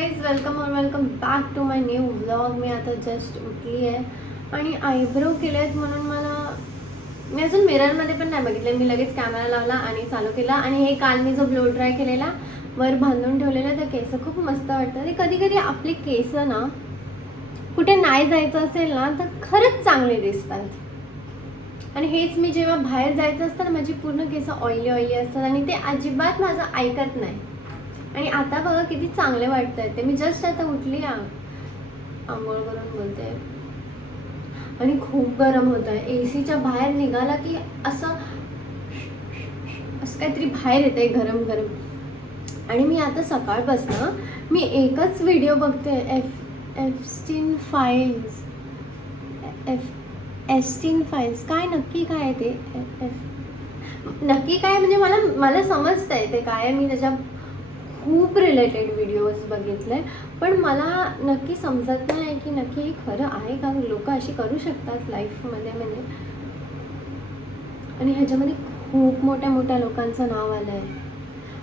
Guys, welcome back to my new vlog. मी आता just उठली आहे आणि आयब्रो केले आहेत म्हणून मी अजून मिररमध्ये पण नाही बघितले. मी लगेच कॅमेरा लावला आणि चालू केला. आणि हे काल मी जो ब्लो ड्राय केलेला वर बांधून ठेवलेलं तर केस खूप मस्त वाटतं. ते कधी कधी आपली केस ना कुठे नाही जायचं असेल ना तर खरंच चांगले दिसतात. आणि हेच मी जेव्हा बाहेर जायचं असतं ना माझी पूर्ण केस ऑइली असतात आणि ते अजिबात माझं ऐकत नाही. आणि आता बघा किती चांगले वाटतंय ते. मी जस्ट आता उठली आंघोळ करून बोलते आणि खूप गरम होत आहे. एसीच्या बाहेर निघाला की असं काहीतरी बाहेर येतंय गरम गरम. आणि मी आता सकाळपासून मी एकच व्हिडिओ बघते, एफस्टीन फाईल्स. काय नक्की काय आहे ते? नक्की काय म्हणजे मला समजतंय ते काय आहे. मी त्याच्या खूप रिलेटेड व्हिडिओज बघितले पण मला नक्की समजत नाही की नक्की हे खरं आहे का. लोक अशी करू शकतात लाईफमध्ये म्हणजे. आणि ह्याच्यामध्ये खूप मोठ्या लोकांचं नाव आलं आहे.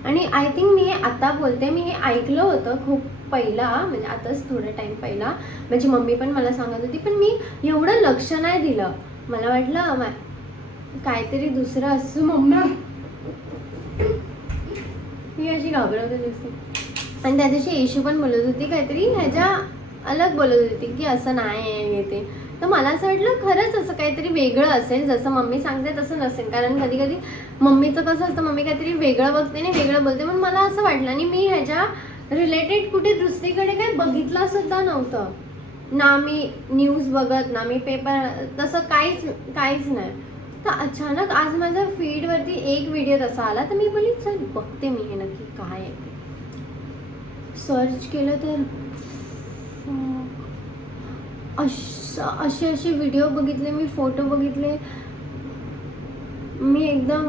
आणि आय थिंक मी हे आता बोलते, मी हे ऐकलं होतं खूप पहिला, म्हणजे आताच थोडा टाईम पहिला. माझी मम्मी पण मला सांगत होती पण मी एवढं लक्ष नाही दिलं. मला वाटलं काहीतरी दुसरं असं. मम्मी मी अशी घाबरवत दिसते. आणि त्या दिवशी येशू पण बोलत होती काहीतरी ह्याच्या अलग बोलत होती की असं नाही आहे येते. तर मला असं वाटलं खरंच असं काहीतरी वेगळं असेल, जसं मम्मी सांगते तसं नसेल. कारण कधी कधी मम्मीचं कसं असतं, मम्मी काहीतरी वेगळं बघते आणि वेगळं बोलते. पण मला असं वाटलं आणि मी ह्याच्या रिलेटेड कुठे दुसरीकडे काही बघितलं सुद्धा नव्हतं. ना मी न्यूज बघत ना मी पेपर, तसं काहीच नाही. तर अचानक आज माझ्या फीडवरती एक व्हिडिओ तसा आला तर मी बोलली चल बघते मी हे नक्की काय आहे ते. सर्च केलं तर असे व्हिडिओ बघितले, मी फोटो बघितले, मी एकदम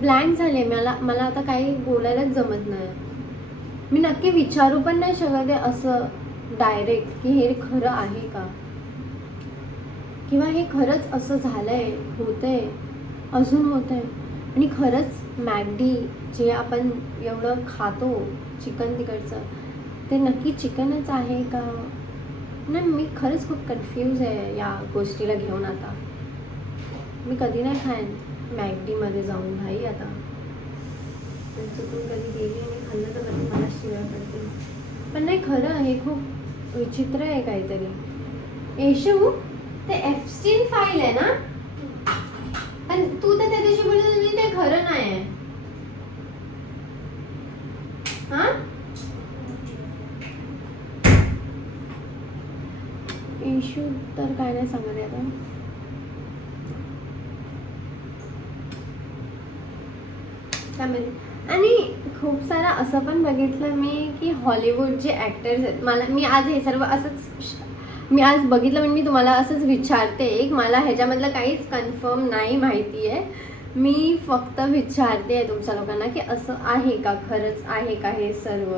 ब्लँक झाले. मला आता काही बोलायलाच जमत नाही. मी नक्की विचारू पण नाही शकत आहे असं डायरेक्ट की हे खरं आहे का किंवा हे खरंच असं झालंय, होतंय, अजून होतंय. आणि खरंच मॅकडी जे आपण एवढं खातो चिकन तिकडचं ते नक्की चिकनच आहे का नाही. मी खरंच खूप कन्फ्यूज आहे या गोष्टीला घेऊन. आता मी कधी नाही खाईन मॅकडीमध्ये जाऊन भाई. आता चुकून कधी गेली आणि खाल्लं तर कधी मला शिवाय पडते. पण नाही खरं हे खूप विचित्र आहे काहीतरी. येशू ते एफस्टीन फाईल आहे ना, आणि तू तर त्या दिवशी बोलत होती ते खरं नाही आहे. हा इशू तर काय नाही सांगत आता. त्यामध्ये आणि खूप सारा असं पण बघितलं मी की हॉलिवूड जे ॲक्टर्स आहेत, मी आज हे सर्व असंच मी आज बघितलं म्हणजे मी तुम्हाला असंच विचारते. मला ह्याच्यामधलं काहीच कन्फर्म नाही माहिती आहे. मी फक्त विचारते आहे तुमच्या लोकांना की असं आहे का, खरंच आहे का हे सर्व.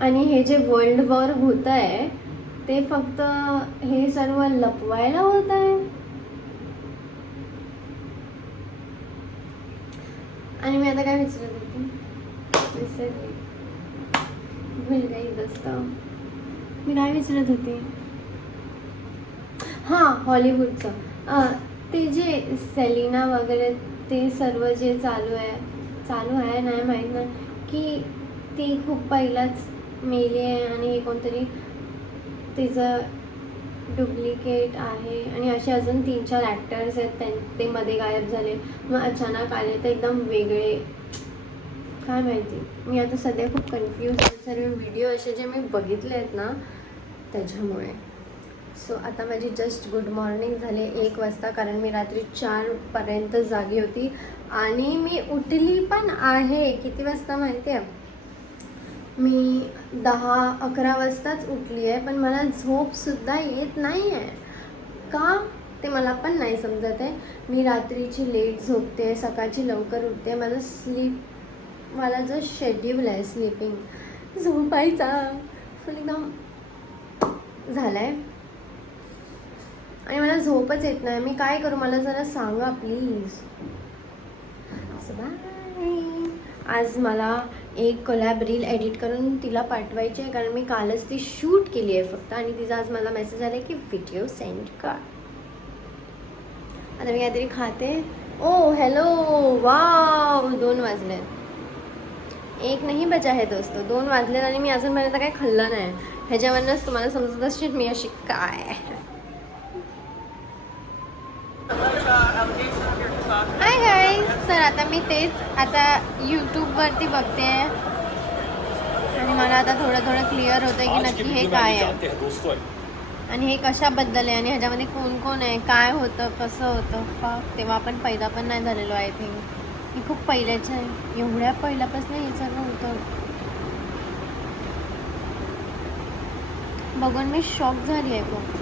आणि हे जे वर्ल्ड वॉर होत आहे ते फक्त हे सर्व लपवायला होत आहे. आणि मी आता काय विचारत होते, विसरले, भूल गई दोस्तों. मी काय विचारत होते, हां हॉलिवूडचं ते जे सेलिना वगैरे ते सर्व जे चालू आहे नाही माहीत नाही की ती खूप पहिलाच मेली आहे आणि हे कोणतरी तिचं डुप्लिकेट आहे. आणि असे अजून 3-4 ॲक्टर्स आहेत ते मध्ये गायब झाले, मग अचानक आले तर एकदम वेगळे. काय माहिती, मी आता सध्या खूप कन्फ्यूज आहे. सर्व व्हिडिओ असे जे मी बघितले आहेत ना त्याच्यामुळे. सो आता माझी जस्ट गुड मॉर्निंग झाले 1 वाजता, कारण मी रात्री 4पर्यंत जागी होती आणि मी उठली पण आहे. किती वाजता माहिती आहे, मी 10-11 वाजताच उठली आहे. पण मला झोपसुद्धा येत नाही आहे का ते मला पण नाही समजत आहे. मी रात्रीची लेट झोपते, सकाळची लवकर उठते. मला जो शेड्यूल आहे स्लीपिंग झोपायचा फुल एकदम झाला आहे आणि मला झोपच येत नाही. मी काय करू, मला जरा सांगा प्लीज. बाय. आज मला एक कोलॅब रील एडिट करून तिला पाठवायची आहे, कारण मी कालच ती शूट केली आहे फक्त, आणि तिचा आज मला मेसेज आला की व्हिडिओ सेंड कर. आता मी काहीतरी खाते. ओ हॅलो, वाव 2 वाजले. 1 नाही बचा है दोस्तो, 2 वाजले आणि मी अजूनपर्यंत काही खाल्लं नाही. ह्याच्यावरनंच तुम्हाला समजत असेल मी अशी काय. हाय गाईज, तर आता मी तेच आता यूट्यूबवरती बघते आणि मला आता थोडं क्लिअर होतं की नक्की हे काय आहे आणि हे कशाबद्दल आहे आणि ह्याच्यामध्ये कोण कोण आहे, काय होतं, कसं होतं. तेव्हा आपण पैदा पण नाही झालेलो आय थिंक. ही खूप पहिल्याचं आहे, एवढ्या पहिल्यापासून हे सगळं होतं. बघून मी शॉक झाली आहे खूप.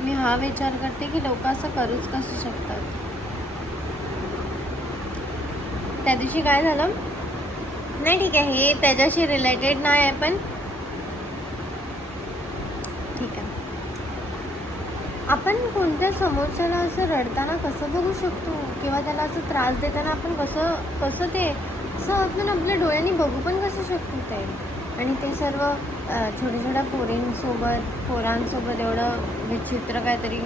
मी हा विचार करते की लोक असं करूच कसं शकतात. त्या दिवशी काय झालं नाही, ठीक आहे हे त्याच्याशी रिलेटेड नाही आहे पण ठीक आहे. आपण कोणत्या समोरच्याला असं रडताना कसं बघू शकतो किंवा त्याला असं त्रास देताना आपण कसं ते असं आपण आपल्या डोळ्यांनी बघू पण कसं शकतो ते. आणि ते सर्व छोट्या पोरांसोबत एवढं विचित्र काहीतरी.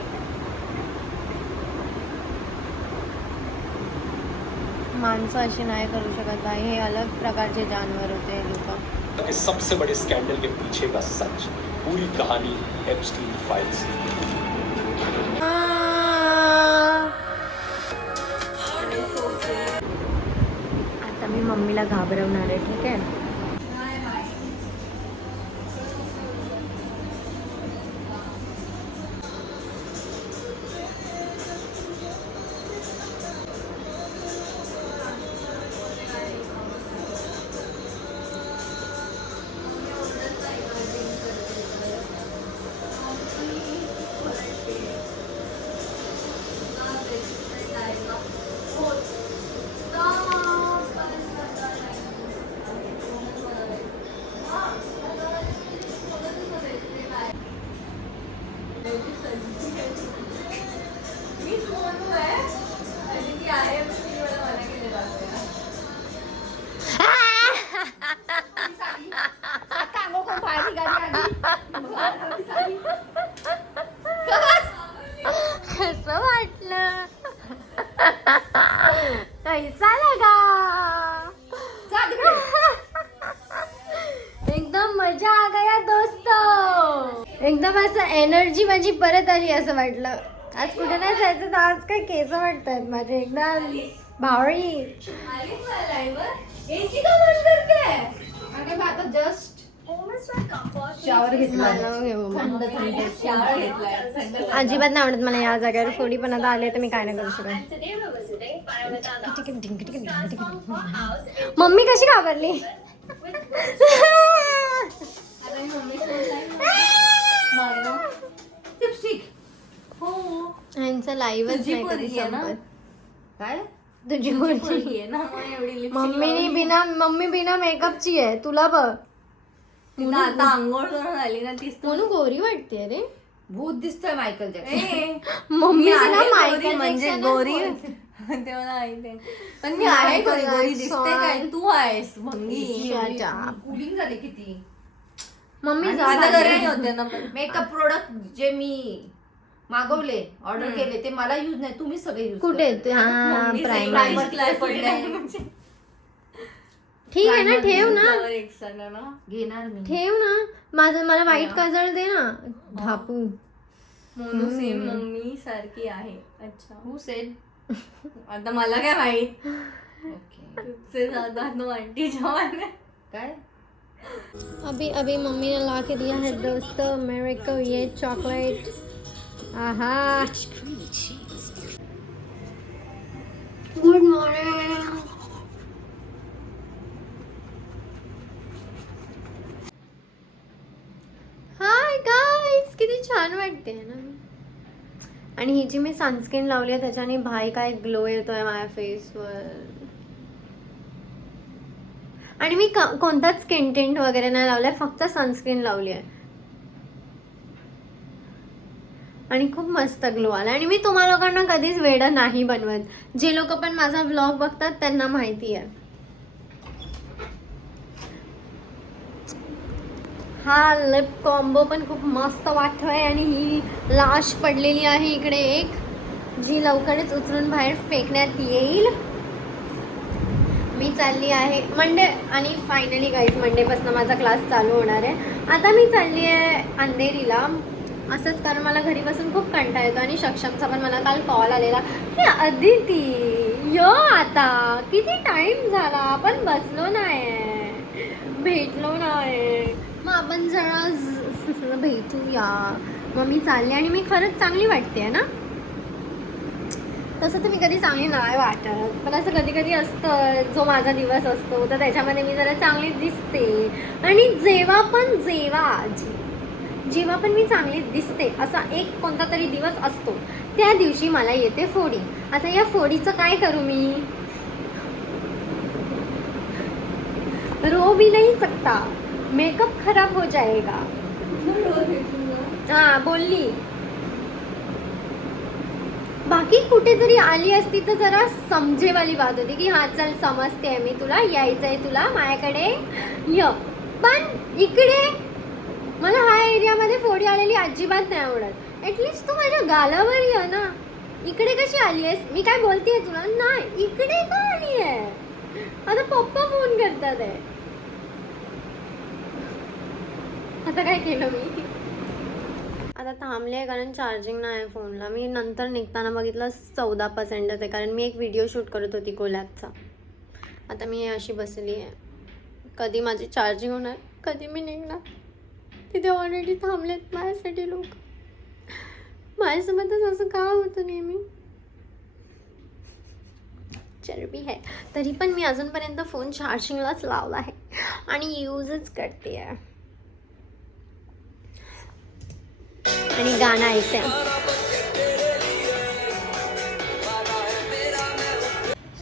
माणसं अशी नाही करू शकत नाही, हे अलग प्रकारचे जानवर होते लोक. सबसे बड़े स्कैंडल के पीछे का सच, पूरी कहानी एप्स्टीन फाइल्स. आता मी मम्मीला घाबरवणार आहे, ठीक आहे. कसं वाटलं? कैसा लगा? एकदम मजा आ गया दोस्तो. एकदम असं एनर्जी माझी परत आली असं वाटलं. आज कुठे नाही जायचं तर आज काय केस वाटतात माझे एकदम भावळी. जस्ट शावर घेतला. अजिबात नाही आवडत मला या जागेवर थोडी, पण आता आले तर मी काय नाही करू शकत. मम्मी कशी घाबरली? यांचं लाईव्हच नाही कधी संपत. काय तुझी मुलगी आहे ना एवढी मम्मी बिना मेकअपची आहे. तुला बघ आता आंघोळ करून आली ना तीच म्हणून गोरी वाटते रे. भूत दिसतोय मायकल जॅक्सन. मम्मी म्हणजे गोरी ते मला माहिती आहे, पण मी आहे गोरी दिसते काय? तू आहेस भंगी. कुलिंग झाली किती. मम्मी होते ना मेकअप प्रोडक्ट जे मी मागवले ऑर्डर केले ते मला यूज नाही, तुम्ही सगळे यूज. कुठे? प्रायमर ठीक आहे ना, ठेव ना, घेणार मी. ठेव ना. मला व्हाईट काजळ दे ना धापू. मोनू सेम मम्मी सारखी आहे. अच्छा हू सेड? आता मला काय माहित. तुझसे ज्यादा तो आंटी जवान है. काय अभी मम्मी ने ला के दिया है दोस्तों मेरे को ये चॉकलेट. आहा, गुड मॉर्निंग. हाय गाईज, किती छान वाटते ना. आणि ही जी मी सनस्क्रीन लावली आहे त्याच्याने भाई काय ग्लो येतोय माझ्या फेसवर. आणि मी कोणताच स्किन टिंट वगैरे नाही लावलाय, फक्त सनस्क्रीन लावली आहे आणि खूप मस्त ग्लो आला. आणि मी तुम्हा लोकांना कधीच वेडं नाही बनवत. जे लोक पण माझा व्लॉग बघतात त्यांना माहिती आहे. हा लिप कॉम्बो पण खूप मस्त वाटतोय आणि ही लाश पडलेली आहे इकडे एक, जी लवकरच उचलून बाहेर फेकण्यात येईल. मी चालली आहे मंडे, आणि फायनली गाईज मंडेपासून माझा क्लास चालू होणार आहे. आता मी चालली आहे अंधेरीला, असंच कारण मला घरी बसून खूप कंटाळा येतो. आणि सक्षमचा पण मला काल कॉल आलेला की अदिती यो आता किती टाइम झाला, आपण बसलो नाही, भेटलो नाही, मग आपण जरा भेटूया. मग मी चालले आणि मी खरंच चांगली वाटते ना. तसं तर मी कधी चांगली नाही वाटत, पण असं कधी कधी असतं, जो माझा दिवस असतो तर त्याच्यामध्ये मी जरा चांगली दिसते. आणि जेव्हा पण मी चांगली दिसते असा एक कोणता तरी दिवस असतो, त्या दिवशी मला येते फोडी. आता या फोडीचं काय करू मी, रो भी नहीं सकता, मेकअप खराब हो जाएगा. हाँ बोलली. बाकी कुठेतरी आली असती तर जरा समजेवाली बात होती की हा चल समजते मी तुला, यायचंय तुला माझ्याकडे य. पण इकडे मला हा एरियामध्ये फोडी आलेली अजिबात नाही आवडत. ॲटलिस्ट तू माझ्या गालावर ये ना. इकडे कशी आली आहेस, मी काय बोलतेय तुला, नाही इकडे का आली आहे. आता पप्पा फोन करतात आहे. आता काय केलं मी, आता थांबले आहे कारण चार्जिंग नाही आहे फोनला. मी नंतर निघताना बघितलं 14% आहे, कारण मी एक व्हिडिओ शूट करत होती कोलॅबचा. आता मी अशी बसली आहे, कधी माझी चार्जिंग होणार, कधी मी निघणार. तिथे ऑलरेडी थांबलेत माझ्यासाठी लोक. माझ्यासोबतच असं का होतं नेहमी, चरबी आहे. तरी पण मी अजूनपर्यंत फोन चार्जिंगलाच लावला आहे आणि यूजच करते आहे आणि गाणं ऐकते.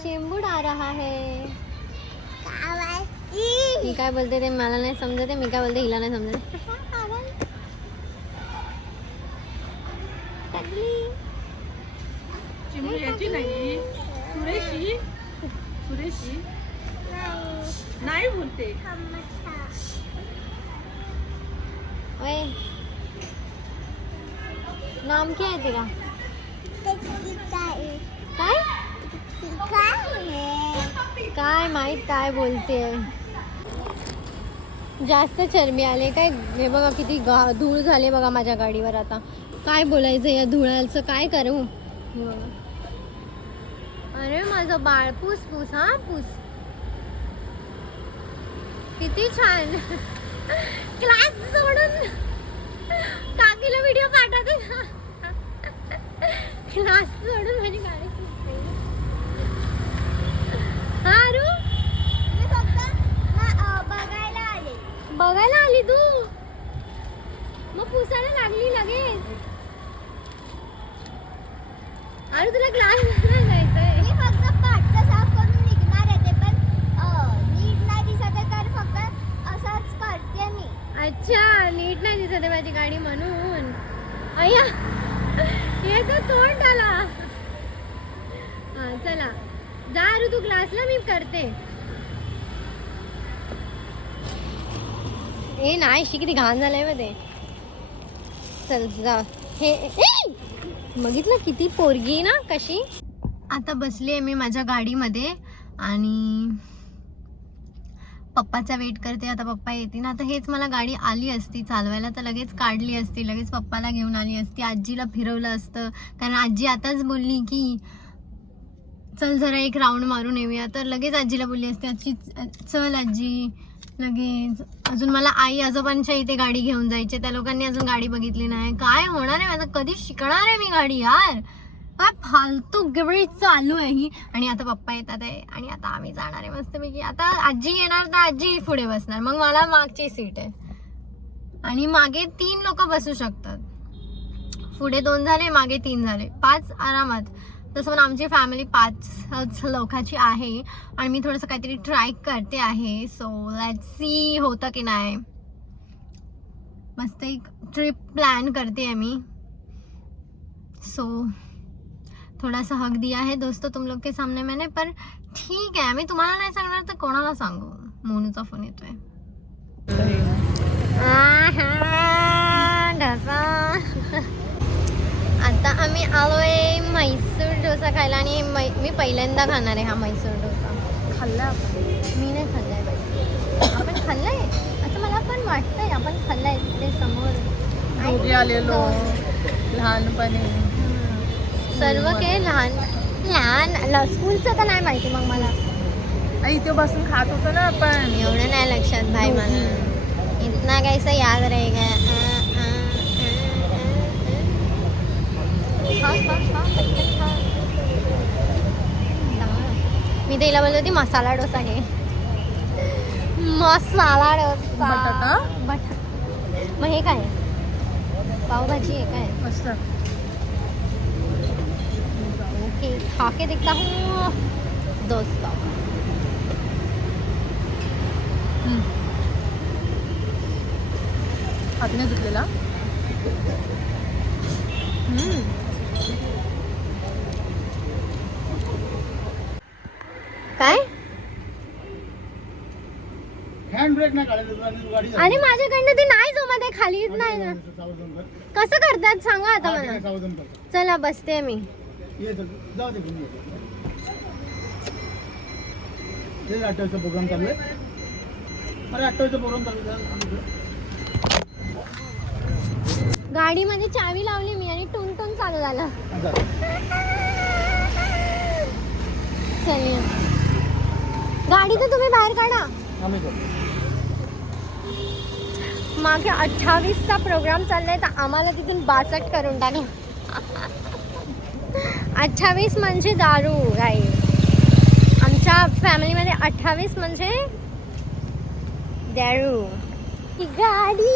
शेंबूड आ रहा है. मी काय बोलते ते मला नाही समजत आहे, मी काय बोलते हिला नाही समजत. नाही बोलते. नाम क्या है तेरा, काय माहित काय बोलते. जास्त चरबी आले काय. हे बघा किती धूळ झाले बघा माझ्या गाडीवर. आता काय बोलायचं या धुळाचं, काय करू. अरे माझं बाळ पूस पूस, हा पूस किती छान. क्लास सोडून काकीला व्हिडिओ पाठवते ना, क्लास सोडून माझी गाडी सुटते. हा रू, मी फक्त बघायला आली तू, मग पुसायला लागली लगेच. अरे तुला क्लास नाही जायचंय. मी फक्त पाठचा साफ करून निघणार आहे, ते पण नीट नाही दिसत आहे तर फक्त असंच करते मी. अच्छा, नीट नाही दिसत आहे माझी गाडी म्हणून. अय्या हे तर तोंड आला. हा चला जा रू तू क्लासला, मी करते. ए नाही शी, किती घाण झालंय मध्ये. चल जा. हे बघितलं किती पोरगी ना कशी. आता बसली आहे मी माझ्या गाडीमध्ये आणि पप्पाचा वेट करते. आता पप्पा येतील. आता हेच मला गाडी आली असती चालवायला तर लगेच काढली असती, लगेच पप्पाला घेऊन आली असती, आजीला फिरवलं असतं. कारण आजी आताच बोलली की चल जरा एक राऊंड मारून येऊया, तर लगेच आजीला बोलली असते आजी चल आजी लगेच. अजून मला आई आजोबांच्या इथे गाडी घेऊन जायची, त्या लोकांनी अजून गाडी बघितली नाही. काय होणार आहे माझं, कधी शिकणार आहे मी गाडी यार. काय फालतू गबळी चालू आहे ही. आणि आता पप्पा येतात आहे आणि आता आम्ही जाणार आहे मस्तपैकी. आता आजी येणार तर आजी पुढे बसणार, मग मला मागची सीट आहे आणि मागे 3 लोक बसू शकतात. पुढे 2 झाले, मागे 3 झाले, 5 आरामात. तसं पण आमची फॅमिली 5 लोकांची आहे आणि मी थोडंसं काहीतरी ट्राय करते आहे. सो लेट्स सी होतं की नाही. मस्त एक ट्रिप प्लान करते आहे मी. सो थोड़ा सा हक दिया है दोस्तों तुम लोग के सामने मैंने, पर ठीक है. मी तुम्हाला नाही सांगणार तर कोणाला सांगू. मोनूचा फोन येतोय. आता आम्ही आलोय म्हैसूर डोसा खायला आणि मी पहिल्यांदा खाणार आहे हा म्हैसूर डोसा. खाल्ला मी नाही खाल्लाय बाई. आपण खाल्लाय असं मला पण वाटतंय आपण खाल्लाय ते समोर दोघे आलेलो लहानपणी. सर्व काही लहान स्कूलचं तर नाही माहिती मग मला इथे बसून खात होतो ना आपण. एवढं नाही लक्षात भाई मला. इतना कैसा याद रहेगा. मी तिला बोलली होती मसाला डोसा घे. मसाला डोसा बटाटा? मग हे काय पावभाजी आहे काय. मस्त. ओके खा के देखता हूँ दोस्तों. हात नाही धुतलेला. काय हँड ब्रेक नाही काढायला गाडी आणि माझ्याकडनं ते नाही जमत आहे खाली येत नाही ना. कसं करतात सांगा आता मला. चला बसते मी. जाऊ दे ते 28चा प्रोग्राम चालू आहे. अरे 28चा प्रोग्राम चालू आहे. गाडीमध्ये चावी लावली मी आणि टुन टुन चालू झालं. चलिए गाडी तर तुम्ही बाहेर काढा. मागे 28चा प्रोग्राम चाललाय तर आम्हाला तिथून 62 करून टाकलं. 28 म्हणजे दारू गाईस. आमच्या फॅमिलीमध्ये 28 म्हणजे दारू. गाडी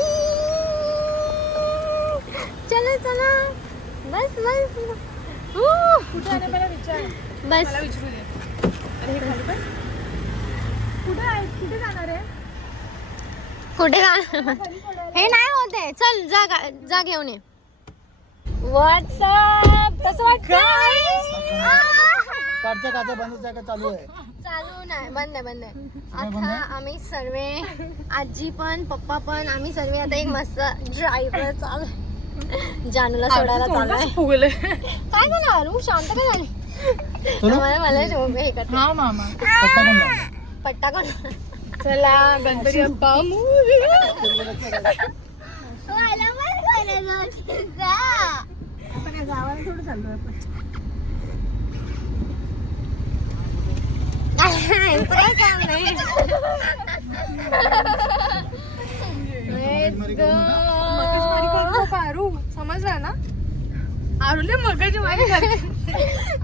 चला चला बस बस. कुठे आहे मला विचार. बस मला विचारू दे. अरे हे खाली पण कुठे आहे. कुठे जाणार आहे. कुठे का हे नाही होते. चल जा घेऊन ये. व्हॉट्सअप कसं वाटतं. कारच्या काचा बंदच आहे का चालू आहे. चालू नाही बंद आहे आता आम्ही सर्व आजी पण पप्पा पण आम्ही सर्व आता एक मस्त ड्राईव्हर चालू जानूला सोडायला चालू. फुगले. काय झालं अरू शांत काय झाली. मला हे करते. हा मामा. पट्टा कोण. चला गणपती बाप्पा. आपण या गावाला थोडं चाललोय आपण. मगजमारी करू नका आरू. समजला ना. आरूले मगजमारी करते.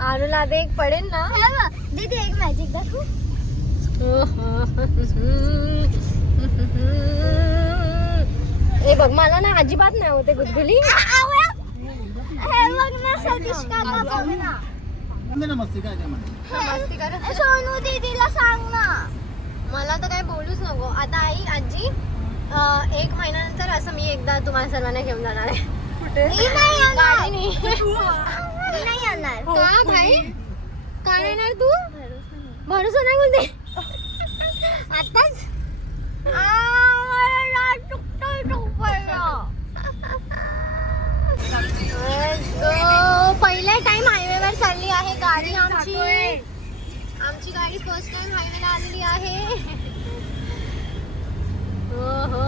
आरूला आता एक पडेल ना. दीदी एक मॅजिक दाखवू. हे बघ मला ना अजिबात नाही होते गुदगुली. मस्ती काय सोनू दीदीला सांग ना. मला तर काय बोलूच नको. आता आई आजी 1 महिन्यानंतर असं मी एकदा तुम्हाला सर्वांना घेऊन जाणार आहे. कुठे. गाडीने. नाही येणार का भाई. का येणार तू. भरोसा नाही बोलते आताच. पहिला टाइम हायवेवर चालली आहे गाडी आमची. आमची गाडी फर्स्ट टाइम हायवेला आलेली आहे. हो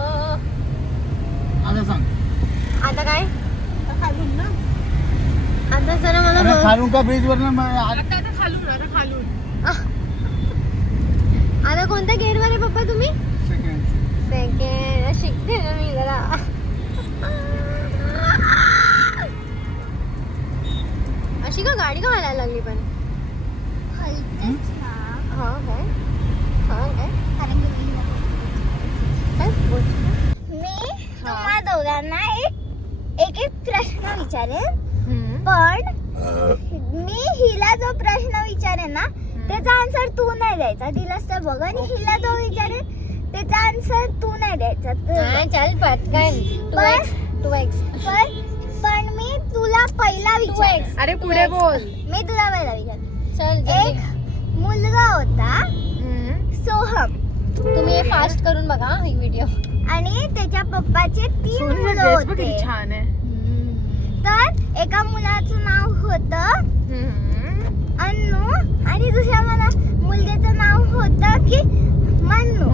आता सांग. आता काय खालून ना. आता जरा मला अरे खालून का ब्रिज वर ना आता खालून. आता खालून. आता कोणत्या गेअर वर आहे पप्पा तुम्ही. सेकंड शिकते ना मी जरा. अशी का गाडी का व्हायला लागली पण. हा काय मी तुम्हा दोघांना एक प्रश्न विचारेन. पण मी हिला जो प्रश्न विचारेन ना त्याचा आन्सर तू नाही द्यायचा. तिला तर बघ आणि हिला जो विचारेन त्याचा आन्सर तू नाही द्यायचा. चल पटकन. 2x. पण मी तुला पहिला विचार. अरे पुढे बोल. मी तुला पहिला विचार. चल एक मुलगा होता सोहम. तुम्ही हे फास्ट करून बघा ही व्हिडिओ. आणि त्याच्या पप्पाचे 3 मुलं होते. छान आहे. तर एका मुलाचं नाव होतं अन्नू आणि दुसऱ्या मुलग्याचं नाव होतं की मन्नू.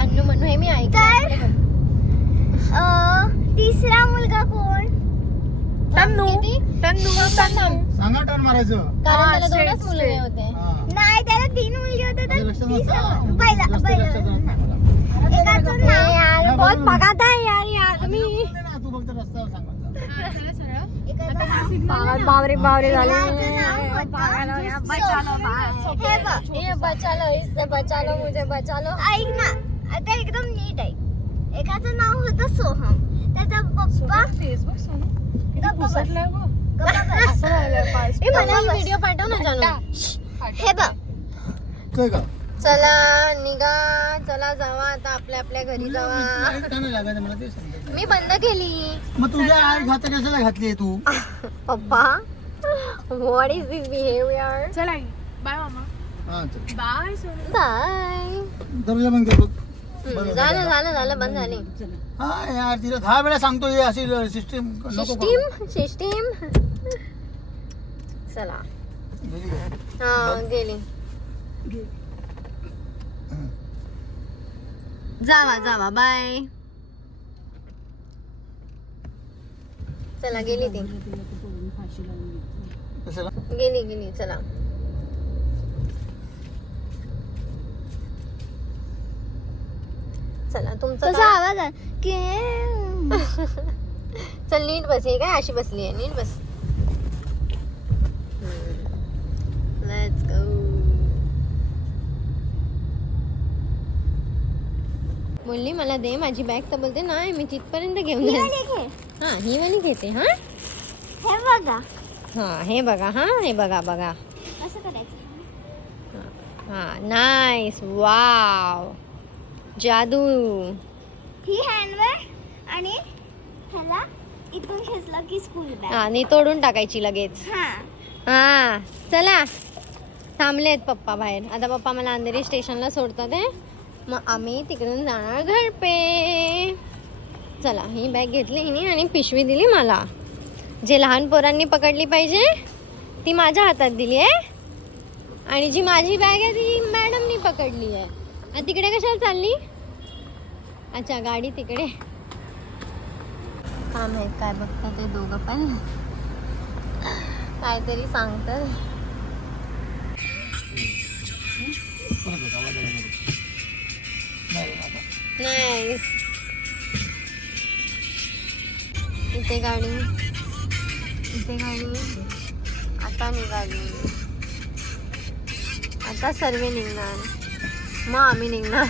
अन्नू हे मी ऐकलं. तिसरा मुलगा कोण? तन्नू. सांगा टर्न मारायचं. कारण त्याला 2च मुलगे होते. हा. नाही, त्याला 3 मुलगे होते तर लक्षात तिसरा नसतं. पहिला जास्त लक्षात राहत नाही मला. एकाचं नाव यार, बहुत बघत आहे यार आधी बोलले ना, तू फक्त रस्त्यावर सांग मला. एकाचं नाव बावरे झाले. मुलाचं नाव होतं सोहम. हे बघ, ये बचालो, इससे बचालो, मुझे बचालो. ऐक ना, आता एकदम नीट ऐक. एकाचं नाव होतं सोहम. त्याचा पप्पा फेसबुक गप्पा बस. ए, मला ही व्हिडिओ पाठव ना जानू. हे बघ, काय का? चला निघा, चला जावा आता आपल्या आपल्या घरी जावा. आई का नाही लागायचं मला ते सांग. मी बंद केली. मग तुझ्या आई घात कशाला घातली तू? पप्पा, व्हॉट इज दिस बिहेवियर? चल आई. बाय मामा. हा चल. बाय सोनू. बाय. दरवाजा बंद कर बघ. झालं बंद झाली. हा यार तिला 10 वेळा सांगतो हे अशी सिस्टीम नको करू. सिस्टीम. चला. गेली का? हा गेली. जावा बाय. चला गेली ती. कशाला? गेली चला. चला तुमचं तसा काय? आवाज आहे की चल नीट बस. हे काय अशी बसली आहे? नीट बस. Let's go. बोलली मला दे माझी बॅग, तर बोलते नाही मी तिथपर्यंत घेऊन ही जाईल. वाली घे. हा ही वाली घेते. हा हे बघा, हे बघा. हे बघा. असं करायचं. हा नाईस. वाव, जादू. ही हँडबॅग आणि ह्याला इथून खेचलं की स्कूल बॅग. आणि तोडून टाकायची लगेच. हा चला. थांबलेत पप्पा बाहेर. आता पप्पा मला अंधेरी स्टेशनला सोडतात आहे. मग आम्ही तिकडून जाणार घरपे. चला ही बॅग घेतली हिने आणि पिशवी दिली मला. जे लहान पोरांनी पकडली पाहिजे ती माझ्या हातात दिली आहे. आणि जी माझी बॅग आहे ती मॅडमनी पकडली आहे. आणि तिकडे कशाला चालली? अच्छा गाडी तिकडे. काम आहेत काय बघता ते दोघं पण काहीतरी सांगतात. नाईस. इथे गाडी. आता निघाली. आता सर्व निघणार. मग आम्ही निघणार.